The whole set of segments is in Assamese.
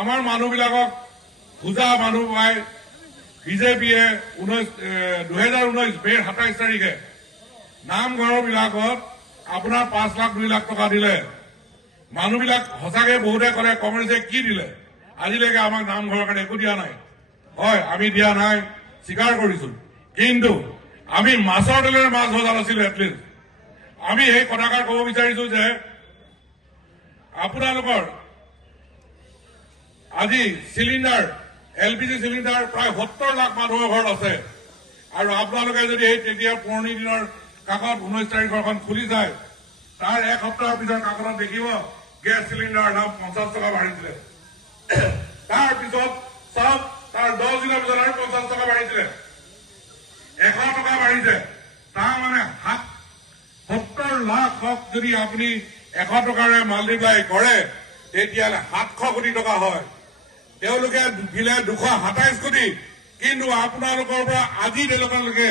আমাৰ মানুহবিলাকক পূজা মানুহ পাই বিজেপিয়ে 2019 মে'ৰ 27 তাৰিখে নামঘৰবিলাকত আপোনাৰ 5 লাখ 2 লাখ টকা দিলে। মানুহবিলাক সঁচাকে বহুতে ক'লে কংগ্ৰেছে কি দিলে, আজিলৈকে আমাক নামঘৰৰ কাৰণে একো দিয়া নাই। হয়, আমি দিয়া নাই, স্বীকাৰ কৰিছো, কিন্তু আমি মাছৰ তেলেৰে মাছ ভজা নাছিলো। এটলিষ্ট আমি সেই কথাষাৰ ক'ব বিচাৰিছো যে আপোনালোকৰ আজি চিলিণ্ডাৰ LPG চিলিণ্ডাৰ প্ৰায় 70 লাখ মানুহৰ ঘৰত আছে, আৰু আপোনালোকে যদি এই তেতিয়া পুৰণি দিনৰ কাকত 19 তাৰিখৰখন খুলি যায়, তাৰ এক সপ্তাহৰ পিছত কাকতত দেখিব গেছ চিলিণ্ডাৰৰ দাম 50 টকা বাঢ়িছিলে। তাৰ পিছত চব তাৰ 10 দিনৰ পিছত আৰু 50 টকা বাঢ়িছিলে, 100 টকা বাঢ়িছে। তাৰ মানে 70 লাখক যদি আপুনি 100 টকাৰে মাল্টিপ্লাই কৰে তেতিয়াহ'লে 700 কোটি টকা হয়। তেওঁলোকে দিলে 227 কোটি, কিন্তু আপোনালোকৰ পৰা আজিৰ দিনলৈকে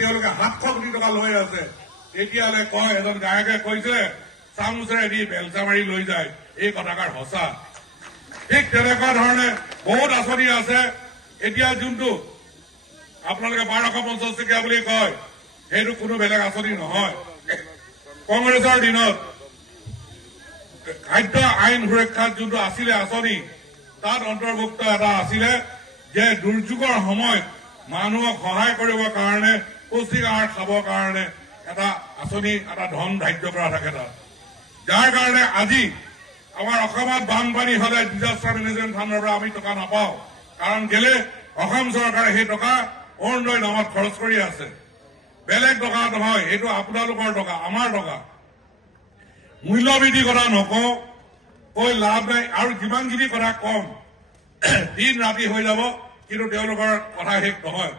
তেওঁলোকে 700 কোটি টকা লৈ আছে। তেতিয়াহ'লে কয়, এজন গায়কে কৈছে চামুচেৰে দি বেলচা মাৰি লৈ যায়, এই কথাষাৰ সঁচা। ঠিক তেনেকুৱা ধৰণে বহুত আঁচনি আছে। এতিয়া যোনটো আপোনালোকে 1250 টকীয়া বুলি কয়, সেইটো কোনো বেলেগ আঁচনি নহয়। কংগ্ৰেছৰ দিনত খাদ্য আইন সুৰক্ষাত যোনটো আছিলে আঁচনি, তাত অন্তৰ্ভুক্ত এটা আছিলে যে দুৰ্যোগৰ সময়ত মানুহক সহায় কৰিবৰ কাৰণে, পুষ্টিক আহাৰ খাবৰ কাৰণে এটা আঁচনি, এটা ধন ধাৰ্য কৰা থাকে তাত, যাৰ কাৰণে আজি আমাৰ অসমত বানপানী হলে ডিজাষ্টাৰ মেনেজমেণ্ট ফাণ্ডৰ পৰা আমি টকা নাপাওঁ। কাৰণ কেলে, অসম চৰকাৰে সেই টকা অৰুণোদয় নামত খৰচ কৰি আছে। বেলেগ টকা নহয়, এইটো আপোনালোকৰ টকা, আমাৰ টকা। মূল্যবৃদ্ধি কথা নকওঁ, কৈ লাভ নাই, আৰু যিমানখিনি কথা কম দিন ৰাতি হৈ যাব, কিন্তু তেওঁলোকৰ কথা শেষ নহয়।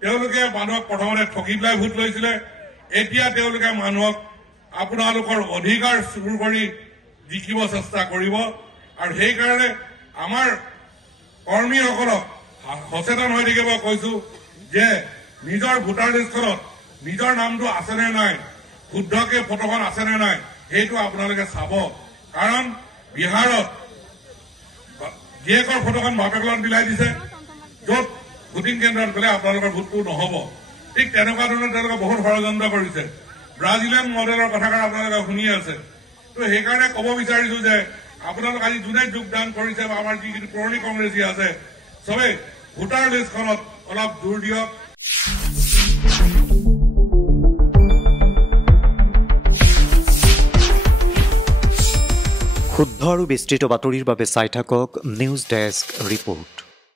তেওঁলোকে মানুহক প্ৰথমতে ঠগি পেলাই ভোট লৈছিলে, এতিয়া তেওঁলোকে মানুহক আপোনালোকৰ অধিকাৰ চুৰ কৰি জিকিব চেষ্টা কৰিব। আৰু সেইকাৰণে আমাৰ কৰ্মীসকলক সচেতন হৈ থাকিব কৈছো যে নিজৰ ভোটাৰ লিষ্টখনত নিজৰ নামটো আছেনে নাই, শুদ্ধকে ফটোখন আছেনে নাই, সেইটো আপোনালোকে চাব। কাৰণ বিহাৰত জীয়েকৰ ফটোখন বাপেকলত মিলাই দিছে, য'ত ভোটিং কেন্দ্ৰত গ'লে আপোনালোকৰ ভোটটো নহ'ব। ঠিক তেনেকুৱা ধৰণৰ তেওঁলোকে বহুত ষড়যন্ত্ৰ কৰিছে। ব্ৰাজিলিয়ান মডেলৰ কথাষাৰ আপোনালোকে শুনি আছে। তো সেইকাৰণে ক'ব বিচাৰিছো যে আপোনালোক আজি যোনে যোগদান কৰিছে বা আমাৰ যিখিনি পুৰণি কংগ্ৰেছী আছে, চবেই ভোটাৰ লিষ্টখনত অলপ জোৰ দিয়ক। শুদ্ধ আৰু বিস্তৃত বাতৰিৰ বাবে চাই থাকক নিউজ ডেস্ক ৰিপৰ্ট।